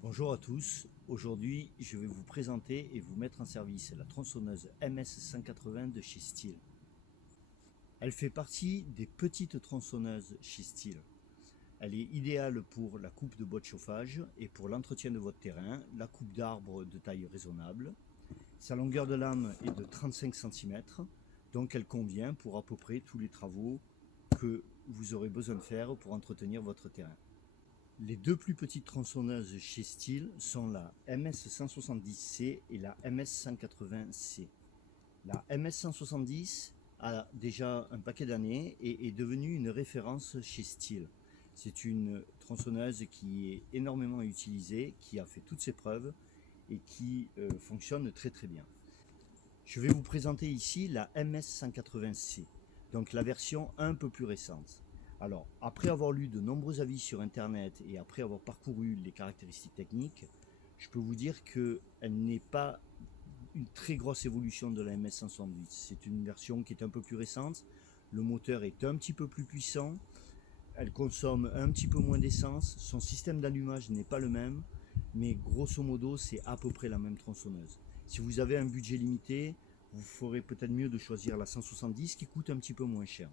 Bonjour à tous, aujourd'hui je vais vous présenter et vous mettre en service la tronçonneuse MS180 de chez Stihl. Elle fait partie des petites tronçonneuses chez Stihl. Elle est idéale pour la coupe de bois de chauffage et pour l'entretien de votre terrain, la coupe d'arbres de taille raisonnable. Sa longueur de lame est de 35 cm, donc elle convient pour à peu près tous les travaux que vous aurez besoin de faire pour entretenir votre terrain. Les deux plus petites tronçonneuses chez Stihl sont la MS170C et la MS180C. La MS170 a déjà un paquet d'années et est devenue une référence chez Stihl. C'est une tronçonneuse qui est énormément utilisée, qui a fait toutes ses preuves et qui fonctionne très très bien. Je vais vous présenter ici la MS180C, donc la version un peu plus récente. Alors, après avoir lu de nombreux avis sur internet et après avoir parcouru les caractéristiques techniques, je peux vous dire qu'elle n'est pas une très grosse évolution de la MS170. C'est une version qui est un peu plus récente, le moteur est un petit peu plus puissant, elle consomme un petit peu moins d'essence, son système d'allumage n'est pas le même, mais grosso modo c'est à peu près la même tronçonneuse. Si vous avez un budget limité, vous ferez peut-être mieux de choisir la 170 qui coûte un petit peu moins cher.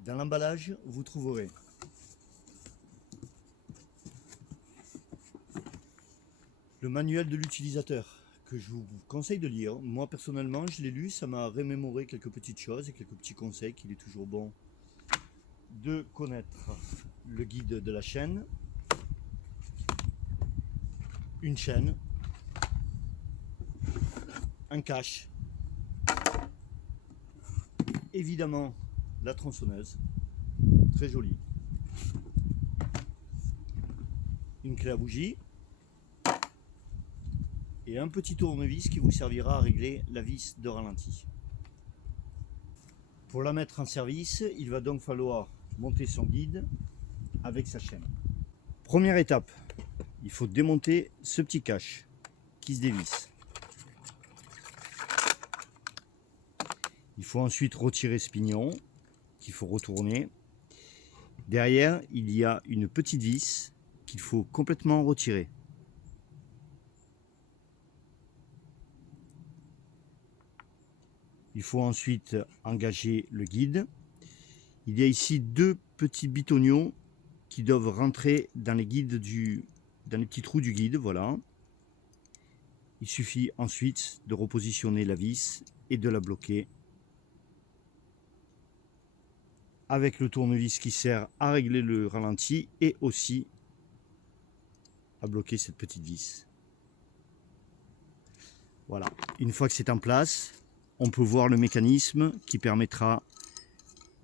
Dans l'emballage, vous trouverez le manuel de l'utilisateur que je vous conseille de lire. Moi personnellement, je l'ai lu, ça m'a remémoré quelques petites choses et quelques petits conseils qu'il est toujours bon de connaître. Le guide de la chaîne, une chaîne, un cache, évidemment la tronçonneuse, très jolie, une clé à bougie et un petit tournevis qui vous servira à régler la vis de ralenti. Pour la mettre en service, il va donc falloir monter son guide avec sa chaîne. Première étape, il faut démonter ce petit cache qui se dévisse. Il faut ensuite retirer ce pignon qu'il faut retourner. Derrière, il y a une petite vis qu'il faut complètement retirer. Il faut ensuite engager le guide. Il y a ici deux petits bitonniaux qui doivent rentrer dans les guides dans les petits trous du guide, voilà. Il suffit ensuite de repositionner la vis et de la bloquer avec le tournevis qui sert à régler le ralenti et aussi à bloquer cette petite vis. Voilà, une fois que c'est en place, on peut voir le mécanisme qui permettra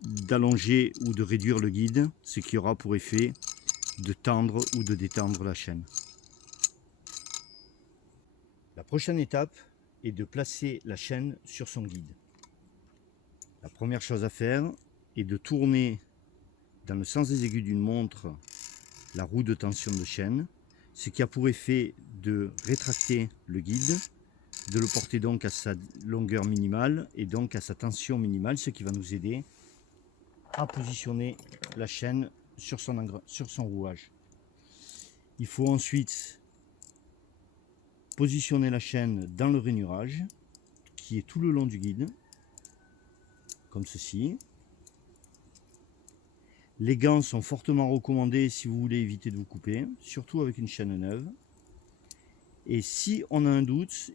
d'allonger ou de réduire le guide, ce qui aura pour effet de tendre ou de détendre la chaîne. La prochaine étape est de placer la chaîne sur son guide. La première chose à faire est de tourner dans le sens des aiguilles d'une montre la roue de tension de chaîne, ce qui a pour effet de rétracter le guide, de le porter donc à sa longueur minimale et donc à sa tension minimale, ce qui va nous aider à positionner la chaîne sur son rouage. Il faut ensuite positionner la chaîne dans le rainurage qui est tout le long du guide, comme ceci. Les gants sont fortement recommandés si vous voulez éviter de vous couper, surtout avec une chaîne neuve. Et si on a un doute,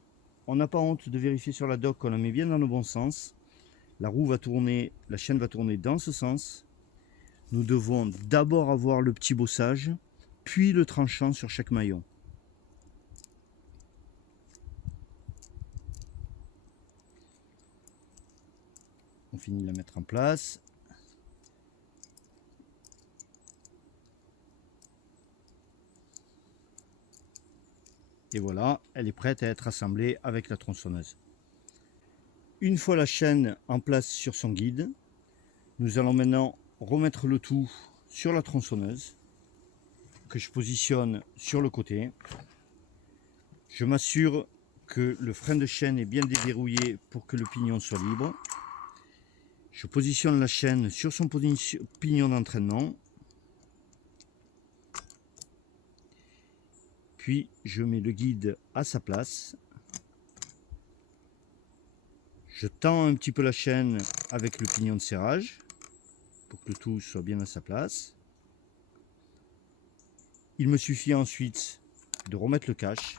on n'a pas honte de vérifier sur la dock qu'on la met bien dans le bon sens. La roue va tourner, la chaîne va tourner dans ce sens. Nous devons d'abord avoir le petit bossage, puis le tranchant sur chaque maillon. On finit de la mettre en place. Et voilà, elle est prête à être assemblée avec la tronçonneuse. Une fois la chaîne en place sur son guide, nous allons maintenant remettre le tout sur la tronçonneuse que je positionne sur le côté. Je m'assure que le frein de chaîne est bien déverrouillé pour que le pignon soit libre. Je positionne la chaîne sur son pignon d'entraînement. Puis je mets le guide à sa place. Je tends un petit peu la chaîne avec le pignon de serrage pour que le tout soit bien à sa place. Il me suffit ensuite de remettre le cache.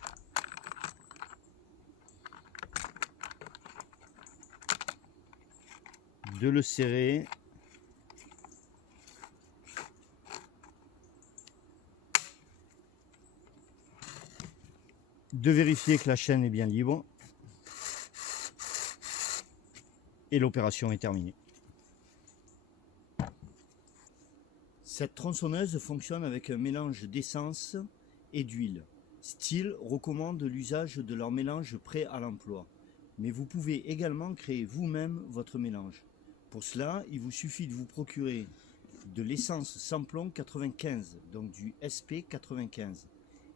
De le serrer. De vérifier que la chaîne est bien libre. Et l'opération est terminée. Cette tronçonneuse fonctionne avec un mélange d'essence et d'huile. Stihl recommande l'usage de leur mélange prêt à l'emploi. Mais vous pouvez également créer vous-même votre mélange. Pour cela, il vous suffit de vous procurer de l'essence sans plomb 95, donc du SP 95.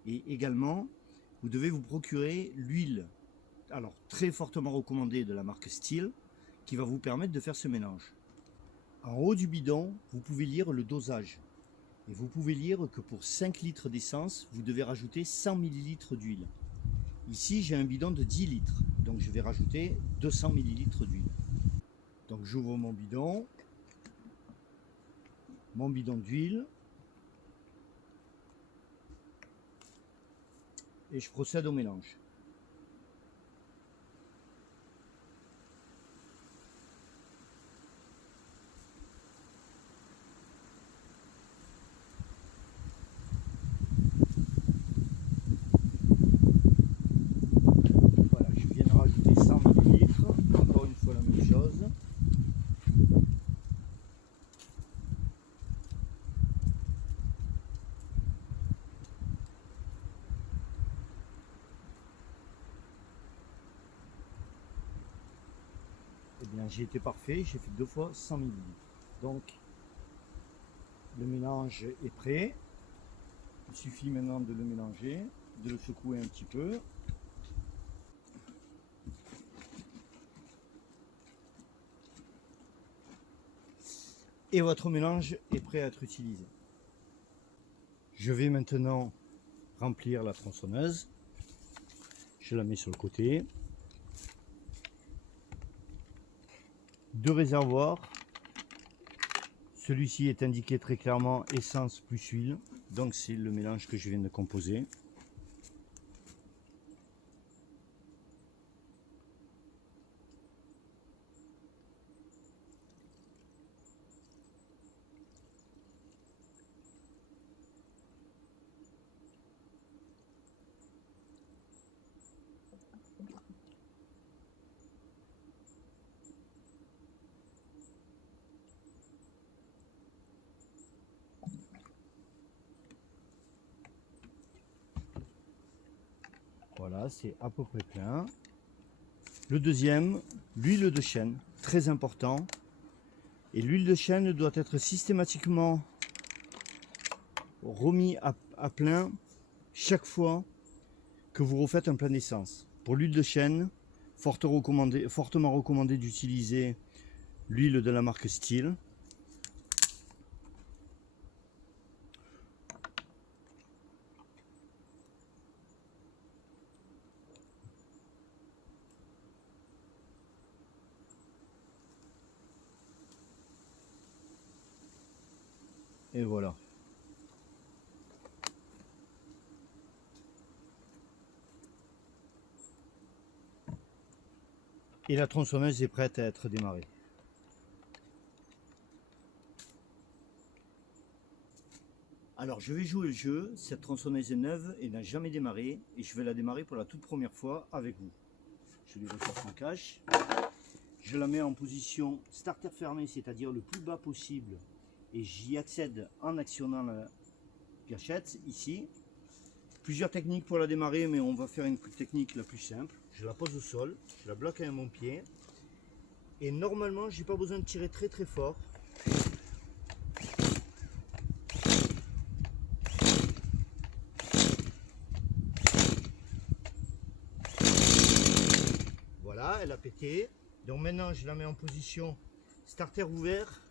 Et également, vous devez vous procurer l'huile, alors très fortement recommandée de la marque Stihl, qui va vous permettre de faire ce mélange. En haut du bidon, vous pouvez lire le dosage. Et vous pouvez lire que pour 5 litres d'essence, vous devez rajouter 100 ml d'huile. Ici, j'ai un bidon de 10 litres, donc je vais rajouter 200 ml d'huile. Donc j'ouvre mon bidon d'huile, et je procède au mélange. Voilà, je viens de rajouter 100 ml, encore une fois la même chose. Eh bien, j'ai été parfait, j'ai fait 2 fois 100 ml. Donc, le mélange est prêt. Il suffit maintenant de le mélanger, de le secouer un petit peu. Et votre mélange est prêt à être utilisé. Je vais maintenant remplir la tronçonneuse. Je la mets sur le côté. 2 réservoirs. Celui-ci est indiqué très clairement essence plus huile. Donc c'est le mélange que je viens de composer. Voilà, c'est à peu près plein. Le deuxième, l'huile de chêne, très important. Et l'huile de chêne doit être systématiquement remis à plein chaque fois que vous refaites un plein d'essence. Pour l'huile de chêne, fortement recommandé d'utiliser l'huile de la marque Stihl. Et voilà. Et la tronçonneuse est prête à être démarrée. Alors je vais jouer le jeu. Cette tronçonneuse est neuve et n'a jamais démarré. Et je vais la démarrer pour la toute première fois avec vous. Je lui ressors son cache. Je la mets en position starter fermé, c'est-à-dire le plus bas possible. Et j'y accède en actionnant la gâchette ici. Plusieurs techniques pour la démarrer, mais on va faire une technique la plus simple. Je la pose au sol, je la bloque avec mon pied. Et normalement, j'ai pas besoin de tirer très très fort. Voilà, elle a pété. Donc maintenant, je la mets en position starter ouvert.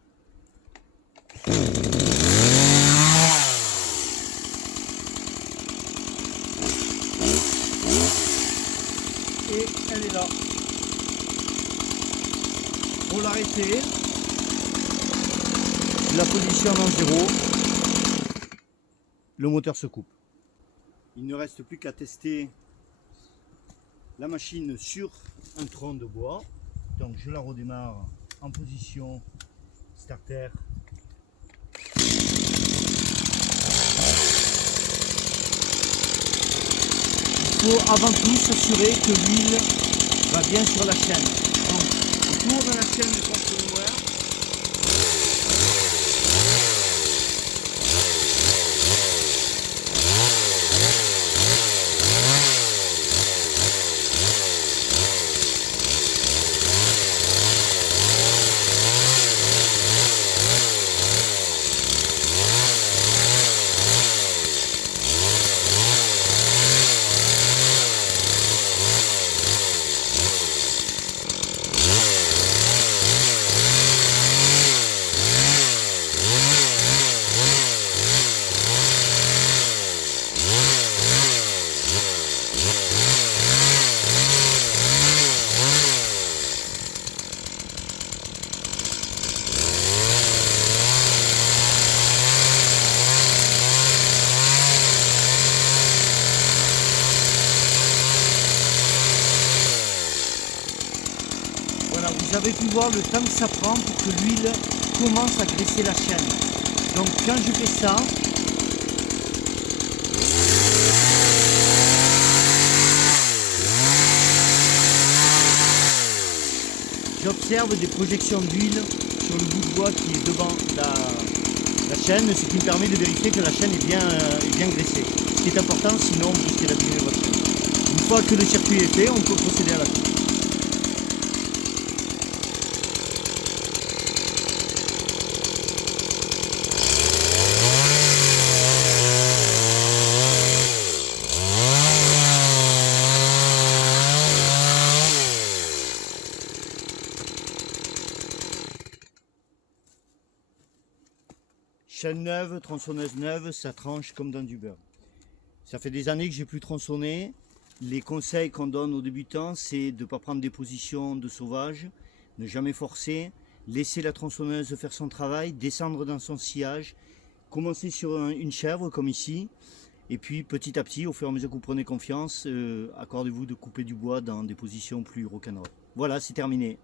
fait, je la positionne en 0, le moteur se coupe. Il ne reste plus qu'à tester la machine sur un tronc de bois. Donc je la redémarre en position starter. Il faut avant tout s'assurer que l'huile va bien sur la chaîne. Donc on tourne la chaîne de tronçonnoir. Voilà, vous avez pu voir le temps que ça prend pour que l'huile commence à graisser la chaîne. Donc quand je fais ça, j'observe des projections d'huile sur le bout de bois qui est devant la chaîne, ce qui me permet de vérifier que la chaîne est bien graissée. Ce qui est important, sinon vous risquez d'abîmer votre chaîne. Une fois que le circuit est fait, on peut procéder à la coupe. Chaîne neuve, tronçonneuse neuve, ça tranche comme dans du beurre. Ça fait des années que j'ai plus tronçonné. Les conseils qu'on donne aux débutants, c'est de ne pas prendre des positions de sauvage, ne jamais forcer, laisser la tronçonneuse faire son travail, descendre dans son sillage, commencer sur une chèvre comme ici, et puis petit à petit, au fur et à mesure que vous prenez confiance, accordez-vous de couper du bois dans des positions plus rock'n'roll. Voilà, c'est terminé.